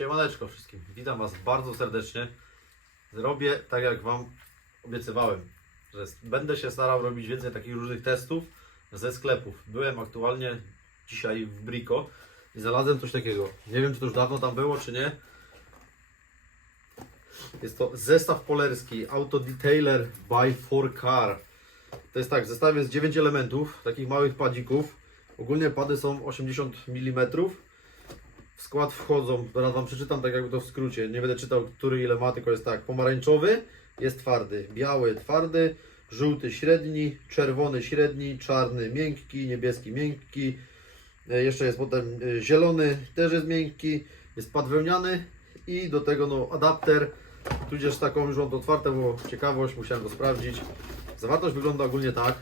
Siemaneczko wszystkim. Witam Was bardzo serdecznie. Zrobię tak jak Wam obiecywałem, że będę się starał robić więcej takich różnych testów ze sklepów. Byłem aktualnie dzisiaj w Brico i znalazłem coś takiego. Nie wiem czy to już dawno tam było czy nie. Jest to zestaw polerski Auto Detailer by 4Car. To jest tak, w zestawie jest 9 elementów, takich małych padzików. Ogólnie pady są 80 mm. W skład wchodzą, teraz Wam przeczytam tak jakby to w skrócie, nie będę czytał który ile ma, tylko jest tak, pomarańczowy jest twardy, biały twardy, żółty średni, czerwony średni, czarny miękki, niebieski miękki, E, jeszcze jest potem e, zielony, też jest miękki, jest pad wełniany i do tego no adapter, tudzież taką już mam otwarte, bo ciekawość, musiałem to sprawdzić. Zawartość wygląda ogólnie tak,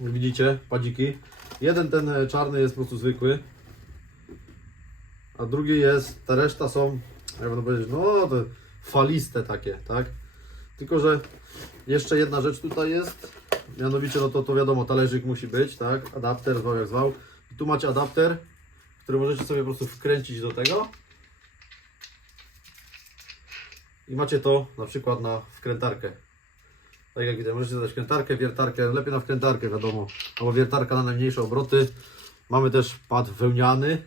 widzicie, padziki. Jeden ten e, czarny jest po prostu zwykły, a drugi jest, ta reszta są, jak będę powiedzieć, no to faliste takie, tak? Tylko, że jeszcze jedna rzecz tutaj jest, mianowicie, no to, to wiadomo, talerzyk musi być, tak? Adapter, zwał jak zwał. I tu macie adapter, który możecie sobie po prostu wkręcić do tego. I macie to na przykład na wkrętarkę. Tak jak widać, możecie dać wkrętarkę, wiertarkę, lepiej na wkrętarkę wiadomo, albo wiertarka na najmniejsze obroty. Mamy też pad wełniany,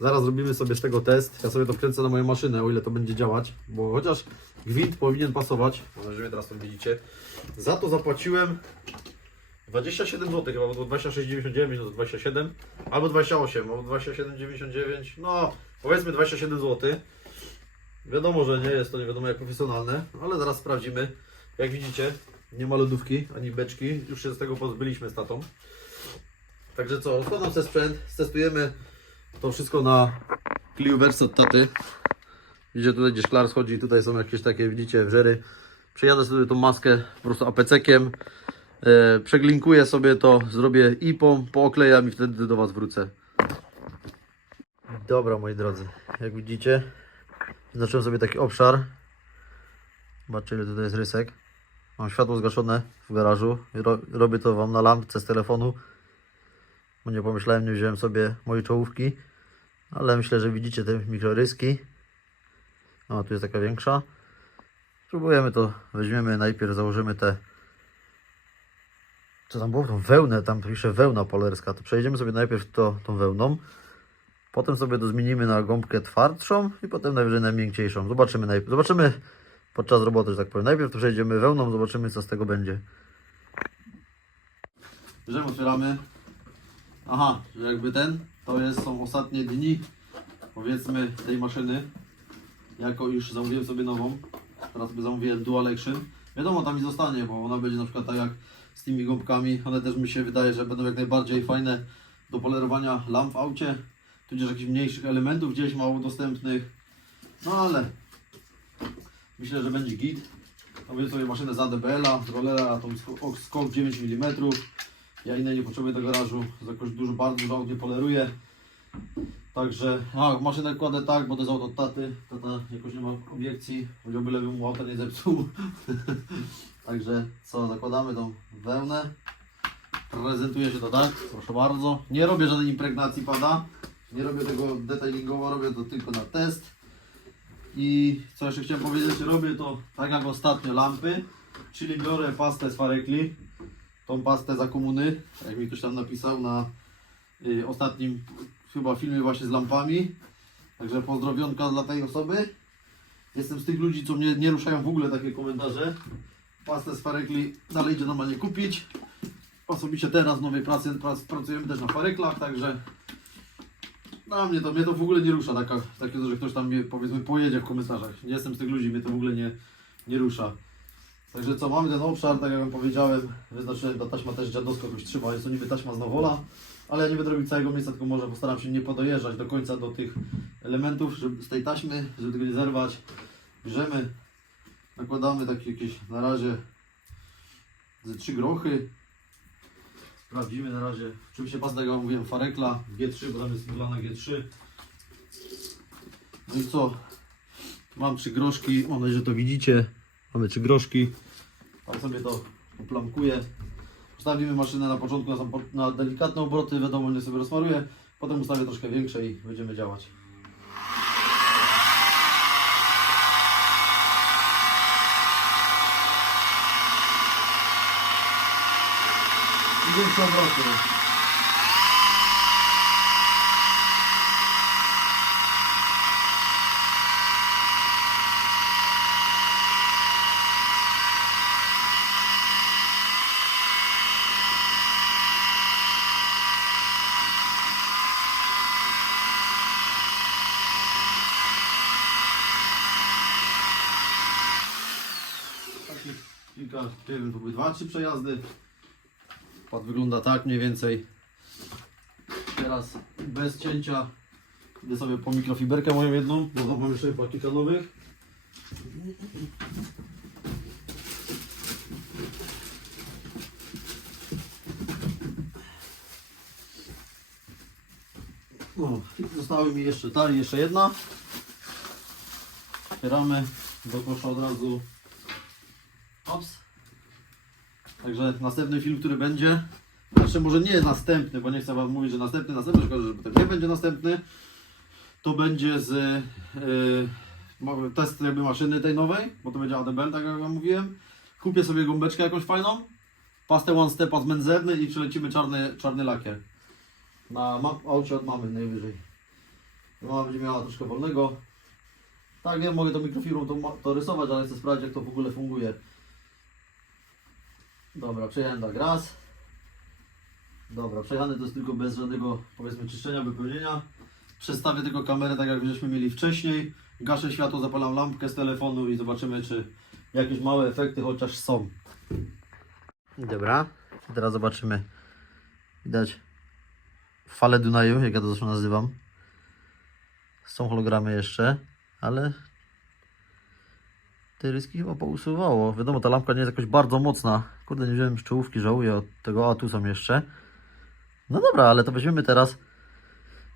Zaraz zrobimy sobie z tego test. Ja sobie to wkręcę na moją maszynę, o ile to będzie działać, bo chociaż gwint powinien pasować, mam nadzieję, teraz to widzicie. Za to zapłaciłem 27 zł, chyba bo to 26,99, no to 27, albo 28, albo 27,99, no powiedzmy 27 zł. Wiadomo, że nie jest to nie wiadomo jak profesjonalne, ale zaraz sprawdzimy. Jak widzicie, nie ma lodówki ani beczki, już się z tego pozbyliśmy z tatą. Także co, rozkładam sobie sprzęt, testujemy to wszystko na Clioverse od taty. Widzicie tutaj gdzie szklar schodzi, tutaj są jakieś takie, widzicie, wrzery. Przejadę sobie tą maskę po prostu apecekiem. E, przeglinkuję sobie to, zrobię ipą, pooklejam i wtedy do Was wrócę. Dobra moi drodzy, jak widzicie, zacząłem sobie taki obszar. Zobaczcie ile tutaj jest rysek. Mam światło zgaszone w garażu. Ro robię to Wam na lampce z telefonu bo nie pomyślałem, nie wziąłem sobie mojej czołówki, ale myślę, że widzicie te mikroryski. O, tu jest taka większa. Spróbujemy to, weźmiemy najpierw, założymy te co tam było? Tą wełnę, tam pisze wełna polerska, to przejdziemy sobie najpierw to, tą wełną, potem sobie to zmienimy na gąbkę twardszą i potem najwyżej na miękciejszą. Zobaczymy najpierw, zobaczymy podczas roboty, że tak powiem. Najpierw to przejdziemy wełną, zobaczymy co z tego będzie. Bierzemy, otwieramy. Aha, że jakby ten, to jest, są ostatnie dni, powiedzmy, tej maszyny. Jako już zamówiłem sobie nową, teraz sobie zamówiłem Dual Action. Wiadomo, tam mi zostanie, bo ona będzie na przykład tak jak z tymi gąbkami. One też mi się wydaje, że będą jak najbardziej fajne do polerowania lamp w aucie, tudzież jakichś mniejszych elementów gdzieś mało dostępnych. No ale myślę, że będzie git. Robię sobie maszynę z ADBL-a, rollera, tą sk- skok 9 mm. Ja innej nie potrzebuję do garażu, jakoś dużo, bardzo dużo aut nie poleruję. Także, a maszynę kładę tak, bo to jest auto taty, tata jakoś nie ma obiekcji, powiedział byleby mu auto nie zepsuł. Także co, zakładamy tą wełnę. Prezentuje się to tak, proszę bardzo. Nie robię żadnej impregnacji pada, nie robię tego detailingowo, robię to tylko na test. I co jeszcze chciałem powiedzieć, robię to tak jak ostatnio lampy, czyli biorę pastę z farekli, tą pastę za komuny, jak mi ktoś tam napisał na y, ostatnim chyba filmie właśnie z lampami. Także pozdrowionka dla tej osoby. Jestem z tych ludzi, co mnie nie ruszają w ogóle takie komentarze. Pastę z farekli dalej idzie normalnie kupić. Osobiście teraz w nowej pracy prac, pracujemy też na fareklach, także na mnie to, mnie to w ogóle nie rusza taka, takie, że ktoś tam mnie powiedzmy pojedzie w komentarzach. Nie jestem z tych ludzi, mnie to w ogóle nie, nie rusza. Także co, mamy ten obszar, tak jak wam powiedziałem, wyznaczyłem, ta taśma też dziadowsko jakoś trzyma, jest to niby taśma z Nowola, ale ja nie będę robić całego miejsca, tylko może postaram się nie podojeżdżać do końca do tych elementów żeby, z tej taśmy, żeby tego nie zerwać. Bierzemy, nakładamy takie jakieś na razie ze trzy grochy. Sprawdzimy na razie, oczywiście pasta, jak ja mówiłem, farekla G3, bo tam jest na G3. No i co, mam trzy groszki, mam nadzieję, że to widzicie. Mamy trzy groszki. Tam sobie to poplamkuję. Ustawimy maszynę na początku na, na delikatne obroty, wiadomo, nie sobie rozmaruję. Potem ustawię troszkę większe i będziemy działać. Większe obroty. Nie to były dwa, trzy przejazdy. Pad wygląda tak mniej więcej. Teraz bez cięcia idę sobie po mikrofiberkę moją jedną, bo mam jeszcze chyba kilka nowych. No, i zostały mi jeszcze ta jeszcze jedna. Otwieramy do kosza od razu. Także następny film, który będzie, znaczy może nie jest następny, bo nie chcę wam mówić, że następny, następny, tylko że potem nie będzie następny, to będzie z yy, test jakby maszyny tej nowej, bo to będzie ADB, tak jak wam mówiłem. Kupię sobie gąbeczkę jakąś fajną, pastę One Stepa z Menzerny i przylecimy czarny, czarny lakier. Na aucie od mamy najwyżej. Mama będzie miała troszkę wolnego. Tak wiem, mogę tą mikrofirmą to, to rysować, ale chcę sprawdzić jak to w ogóle funguje. Dobra, przejechałem tak raz. Dobra, przejechany to jest tylko bez żadnego powiedzmy czyszczenia, wypełnienia. Przestawię tylko kamerę tak jak żeśmy mieli wcześniej. Gaszę światło, zapalam lampkę z telefonu i zobaczymy czy jakieś małe efekty chociaż są. Dobra, teraz zobaczymy. Widać falę Dunaju, jak ja to zresztą nazywam. Są hologramy jeszcze, ale te ryski chyba pousuwało. Wiadomo, ta lampka nie jest jakoś bardzo mocna. Kurde, nie wziąłem czołówki, żałuję od tego, a tu są jeszcze. No dobra, ale to weźmiemy teraz.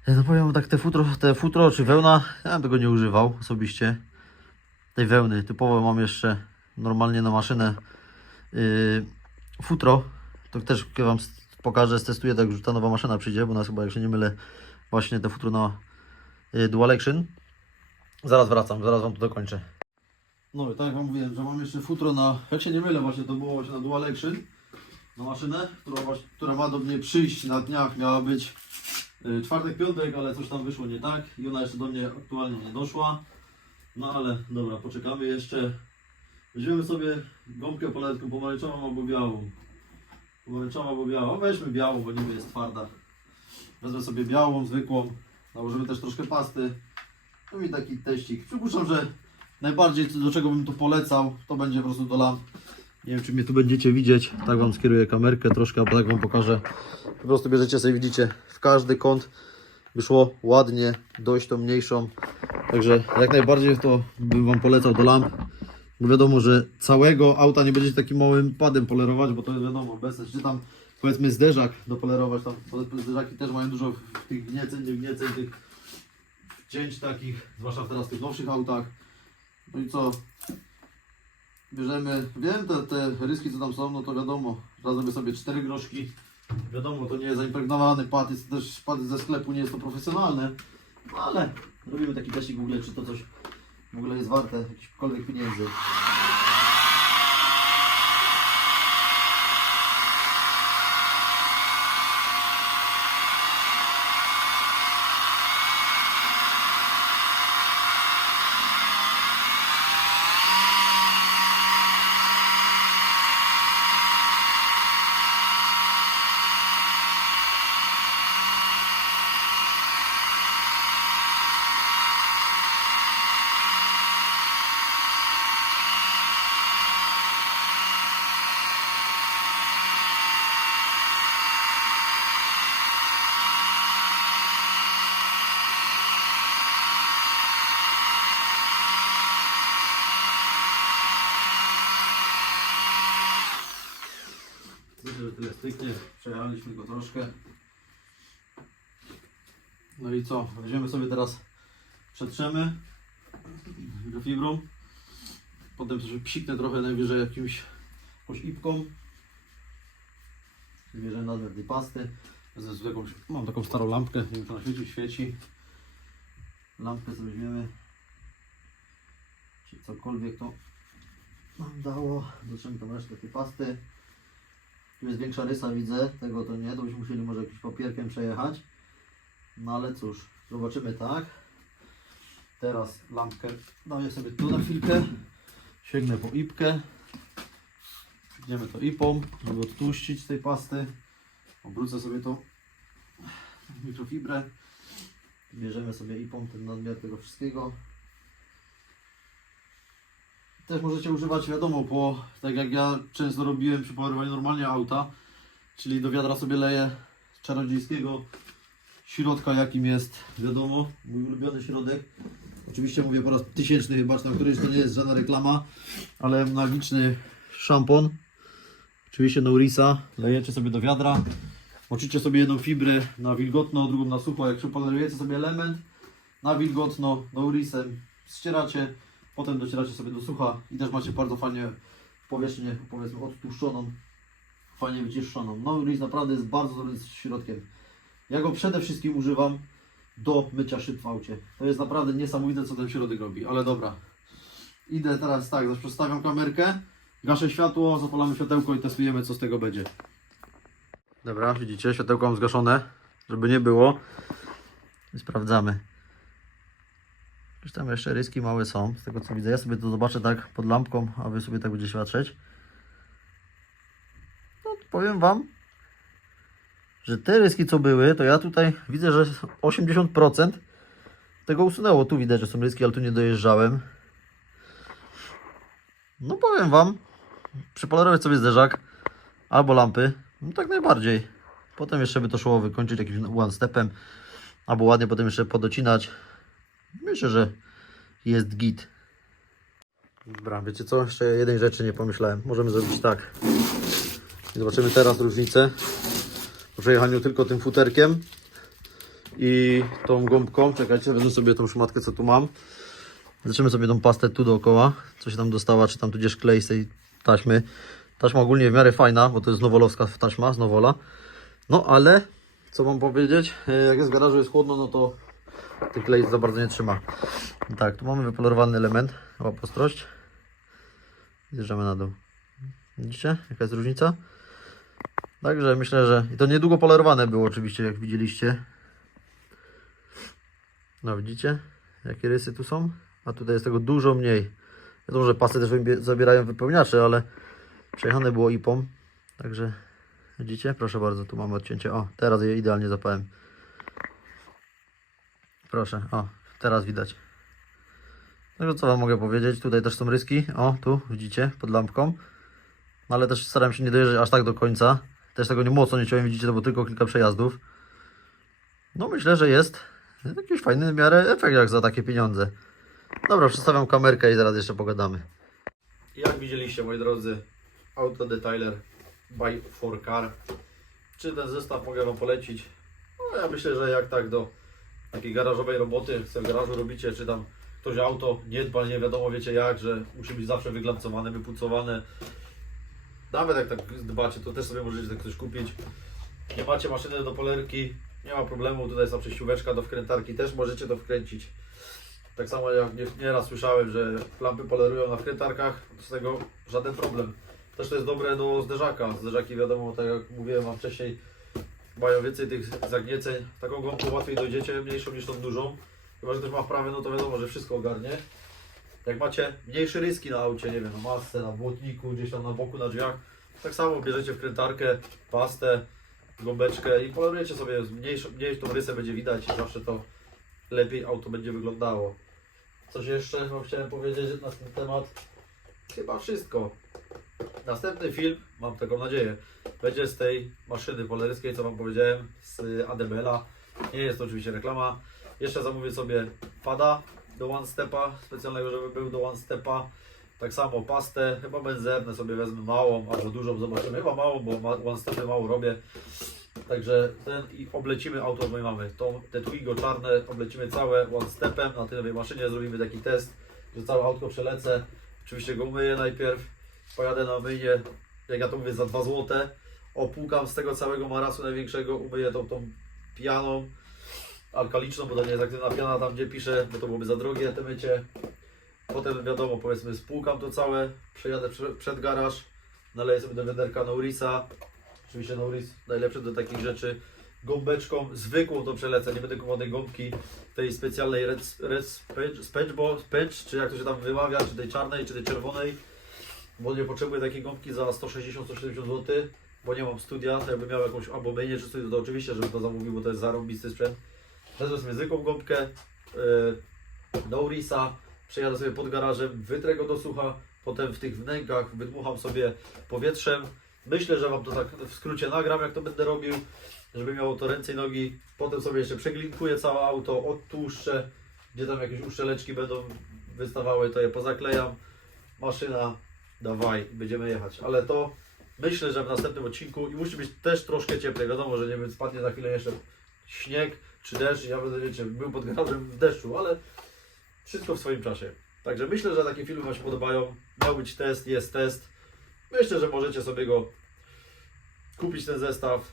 No powiem tak, te futro, te futro czy wełna, ja bym tego nie używał osobiście. Tej wełny, typowo mam jeszcze normalnie na maszynę yy, futro. To też wam pokażę, stestuję, tak już ta nowa maszyna przyjdzie, bo nas chyba, jak się nie mylę, właśnie te futro na yy, Dual Action. Zaraz wracam, zaraz wam to dokończę. No i tak jak wam mówiłem, że mam jeszcze futro na, jak się nie mylę właśnie, to było właśnie na Dual Action, na maszynę, która, właśnie, która ma do mnie przyjść na dniach, miała być y, czwartek, piątek, ale coś tam wyszło nie tak i ona jeszcze do mnie aktualnie nie doszła. No ale dobra, poczekamy jeszcze. Weźmiemy sobie gąbkę paletką pomarańczową albo białą. Pomarańczowa albo biała. Weźmy białą, bo niby jest twarda. Wezmę sobie białą, zwykłą. Nałożymy też troszkę pasty. No i taki teścik. Przypuszczam, że najbardziej do czego bym tu polecał, to będzie po prostu do lamp. Nie wiem, czy mnie tu będziecie widzieć. Tak Wam skieruję kamerkę troszkę, tak Wam pokażę. Po prostu bierzecie sobie, widzicie, w każdy kąt by szło ładnie, dojść tą mniejszą. Także jak najbardziej to bym Wam polecał do lamp. Bo wiadomo, że całego auta nie będziecie takim małym padem polerować, bo to jest wiadomo, bez sensu. Czy tam powiedzmy zderzak dopolerować, tam zderzaki też mają dużo tych gnieceń, tych gnieceń, tych cięć takich, zwłaszcza teraz w tych nowszych autach. No i co? Bierzemy, wiem te, te ryski co tam są, no to wiadomo, razem sobie cztery groszki. Wiadomo, to nie jest zaimpregnowany jest też pad ze sklepu, nie jest to profesjonalne, no ale robimy taki teścik w ogóle, czy to coś w ogóle jest warte jakichkolwiek pieniędzy. Styknie. Przejechaliśmy go troszkę. No i co? Weźmiemy sobie teraz, przetrzemy fibrą. Potem sobie psiknę trochę najwyżej jakimś, jakąś ipką. Bierzemy nadmiar tej pasty. Jakąś, mam taką starą lampkę, nie wiem czy ona świeci, świeci. Lampkę sobie weźmiemy. Czy cokolwiek to nam dało. Dotrzemy tam resztę tej pasty. Tu jest większa rysa, widzę. Tego to nie, to byśmy musieli może jakimś papierkiem przejechać. No ale cóż, zobaczymy tak. Teraz lampkę daję sobie tu na chwilkę. Sięgnę po ipkę. Idziemy to ipą, żeby odtłuścić tej pasty. Obrócę sobie w mikrofibrę. Bierzemy sobie ipą ten nadmiar tego wszystkiego. Też możecie używać, wiadomo, po, tak jak ja często robiłem przy polerowaniu normalnie auta, czyli do wiadra sobie leję czarodziejskiego środka, jakim jest, wiadomo, mój ulubiony środek. Oczywiście mówię po raz tysięczny chyba, tam któryś to nie jest żadna reklama, ale magiczny szampon. Oczywiście Nourisa, lejecie sobie do wiadra. Moczycie sobie jedną fibrę na wilgotno, drugą na sucho. Jak przepolerujecie sobie element na wilgotno, Nourisem ścieracie, potem docieracie sobie do sucha i też macie bardzo fajnie powierzchnię, powiedzmy, odtłuszczoną, fajnie wyciszczoną. Nouris naprawdę jest bardzo dobrym środkiem. Ja go przede wszystkim używam do mycia szyb w aucie. To jest naprawdę niesamowite, co ten środek robi, ale dobra. Idę teraz tak, przestawiam kamerkę, gaszę światło, zapalamy światełko i testujemy, co z tego będzie. Dobra, widzicie, światełko mam zgaszone, żeby nie było. Sprawdzamy. Już tam jeszcze ryski małe są, z tego co widzę. Ja sobie to zobaczę tak pod lampką, a wy sobie tak będziecie patrzeć. No, powiem Wam, że te ryski co były, to ja tutaj widzę, że 80% tego usunęło. Tu widać, że są ryski, ale tu nie dojeżdżałem. No powiem Wam, przypolerować sobie zderzak albo lampy, no tak najbardziej. Potem jeszcze by to szło wykończyć jakimś one stepem, albo ładnie potem jeszcze podocinać. Myślę, że jest git. Dobra, wiecie co? Jeszcze jednej rzeczy nie pomyślałem. Możemy zrobić tak. I zobaczymy teraz różnicę po przejechaniu tylko tym futerkiem i tą gąbką. Czekajcie, wezmę sobie tą szmatkę, co tu mam. Zaczniemy sobie tą pastę tu dookoła, co się tam dostała, czy tam tudzież klej z tej taśmy. Taśma ogólnie w miarę fajna, bo to jest nowolowska taśma z Nowola. No ale, co mam powiedzieć, e, jak jest w garażu jest chłodno, no to ten klej za bardzo nie trzyma. Tak, tu mamy wypolerowany element, łap ostrość. Zjeżdżamy na dół. Widzicie, jaka jest różnica? Także myślę, że i to niedługo polerowane było oczywiście, jak widzieliście. No widzicie, jakie rysy tu są? A tutaj jest tego dużo mniej. Wiadomo, że pasy też zabierają wypełniacze, ale przejechane było ipą. Także widzicie, proszę bardzo, tu mamy odcięcie. O, teraz je idealnie zapałem. Proszę, o, teraz widać. Także co Wam mogę powiedzieć? Tutaj też są ryski. O, tu widzicie, pod lampką. No ale też staram się nie dojeżdżać aż tak do końca. Też tego nie mocno nie ciąłem, widzicie, to było tylko kilka przejazdów. No myślę, że jest jakiś fajny w miarę efekt jak za takie pieniądze. Dobra, przestawiam kamerkę i zaraz jeszcze pogadamy. Jak widzieliście, moi drodzy, Auto Detailer by 4Car. Czy ten zestaw mogę Wam polecić? No ja myślę, że jak tak do takiej garażowej roboty, co w garażu robicie, czy tam ktoś auto nie dba, nie wiadomo wiecie jak, że musi być zawsze wyglancowane, wypucowane. Nawet jak tak dbacie, to też sobie możecie tak coś kupić. Nie macie maszyny do polerki, nie ma problemu, tutaj jest ta przejścióweczka do wkrętarki, też możecie to wkręcić. Tak samo jak nie- nieraz słyszałem, że lampy polerują na wkrętarkach, z tego żaden problem. Też to jest dobre do zderzaka. Zderzaki wiadomo, tak jak mówiłem wam wcześniej, mają więcej tych zagnieceń. Taką gąbką łatwiej dojdziecie, mniejszą niż tą dużą. Chyba, że ktoś ma wprawę, no to wiadomo, że wszystko ogarnie. Jak macie mniejsze ryski na aucie, nie wiem, na masce, na błotniku, gdzieś tam na boku, na drzwiach, tak samo bierzecie wkrętarkę, pastę, gąbeczkę i polerujecie sobie, mniejszą, mniej tą rysę będzie widać i zawsze to lepiej auto będzie wyglądało. Coś jeszcze chciałem powiedzieć na ten temat? Chyba wszystko. Następny film, mam taką nadzieję, będzie z tej maszyny poleryskiej, co Wam powiedziałem, z Adebela. Nie jest to oczywiście reklama. Jeszcze zamówię sobie pada do One Stepa, specjalnego, żeby był do One Stepa. Tak samo pastę, chyba benzernę sobie wezmę małą, albo dużą, zobaczymy. Chyba małą, bo One Stepy mało robię. Także ten i oblecimy auto mojej mamy. Te Twigo czarne oblecimy całe One Stepem na tej nowej maszynie. Zrobimy taki test, że całe autko przelecę. Oczywiście go umyję najpierw, pojadę na myjnie, jak ja to mówię, za 2 złote. Opłukam z tego całego marasu największego, umyję tą, tą pianą alkaliczną, bo to nie jest aktywna piana tam gdzie piszę, bo to byłoby za drogie te mycie. Potem wiadomo, powiedzmy spłukam to całe, przejadę prze- przed garaż, naleję sobie do wiaderka Nourisa, Oczywiście Norris najlepszy do takich rzeczy. Gąbeczką zwykłą do przelecenia, nie będę kupował tej gąbki tej specjalnej red, red bo- spedge, czy jak to się tam wymawia, czy tej czarnej, czy tej czerwonej, bo nie potrzebuję takiej gąbki za 160-170 zł, bo nie mam studia, to jakbym miał jakąś albo myjnie czy studio, to oczywiście, żebym to zamówił, bo to jest zarąbisty sprzęt. Wezmę sobie zwykłą gąbkę, yy, Norrisa, przejadę sobie pod garażem, wytrę go do sucha, potem w tych wnękach wydmucham sobie powietrzem. Myślę, że Wam to tak w skrócie nagram, jak to będę robił, żeby miało to ręce i nogi. Potem sobie jeszcze przeglinkuję całe auto, odtłuszczę, gdzie tam jakieś uszczeleczki będą wystawały, to je pozaklejam. Maszyna, dawaj, będziemy jechać. Ale to myślę, że w następnym odcinku i musi być też troszkę cieplej. Wiadomo, że nie wiem, spadnie za chwilę jeszcze śnieg czy deszcz ja będę, wiecie, był pod garażem w deszczu, ale wszystko w swoim czasie. Także myślę, że takie filmy Wam się podobają. Miał być test, jest test. Myślę, że możecie sobie go kupić ten zestaw.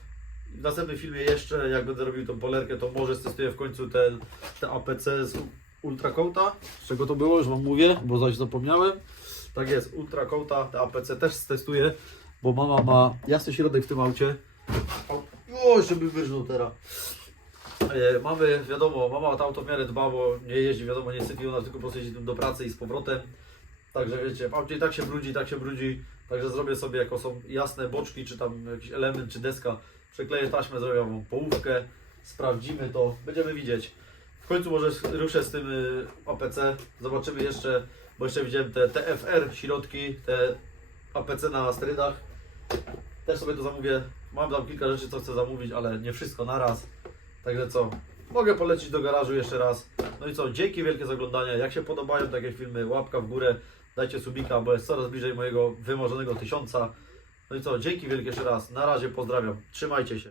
W następnym filmie jeszcze, jak będę robił tą polerkę, to może testuję w końcu ten, ten APC z Ultracoata. Z czego to było, już Wam mówię, bo coś zapomniałem. Tak jest, Ultracoata, te APC też testuję, bo mama ma jasny środek w tym aucie. O, jeszcze by wyrżnął teraz. E, Mamy, wiadomo, mama o to auto w miarę dba, bo nie jeździ, wiadomo, nie sypie, ona tylko po prostu jeździ do pracy i z powrotem. Także wiecie, w aucie i tak się brudzi, tak się brudzi. Także zrobię sobie, jako są jasne boczki, czy tam jakiś element, czy deska, przekleję taśmę, zrobię wam połówkę, sprawdzimy to, będziemy widzieć. W końcu może ruszę z tym y, APC, zobaczymy jeszcze, bo jeszcze widziałem te TFR środki, te APC na sterydach. Też sobie to zamówię. Mam tam kilka rzeczy, co chcę zamówić, ale nie wszystko naraz. Także co, mogę polecić do garażu jeszcze raz. No i co, dzięki wielkie za oglądanie. Jak się podobają takie filmy, łapka w górę, dajcie subika, bo jest coraz bliżej mojego wymarzonego tysiąca. No i co, dzięki wielkie jeszcze raz. Na razie pozdrawiam. Trzymajcie się.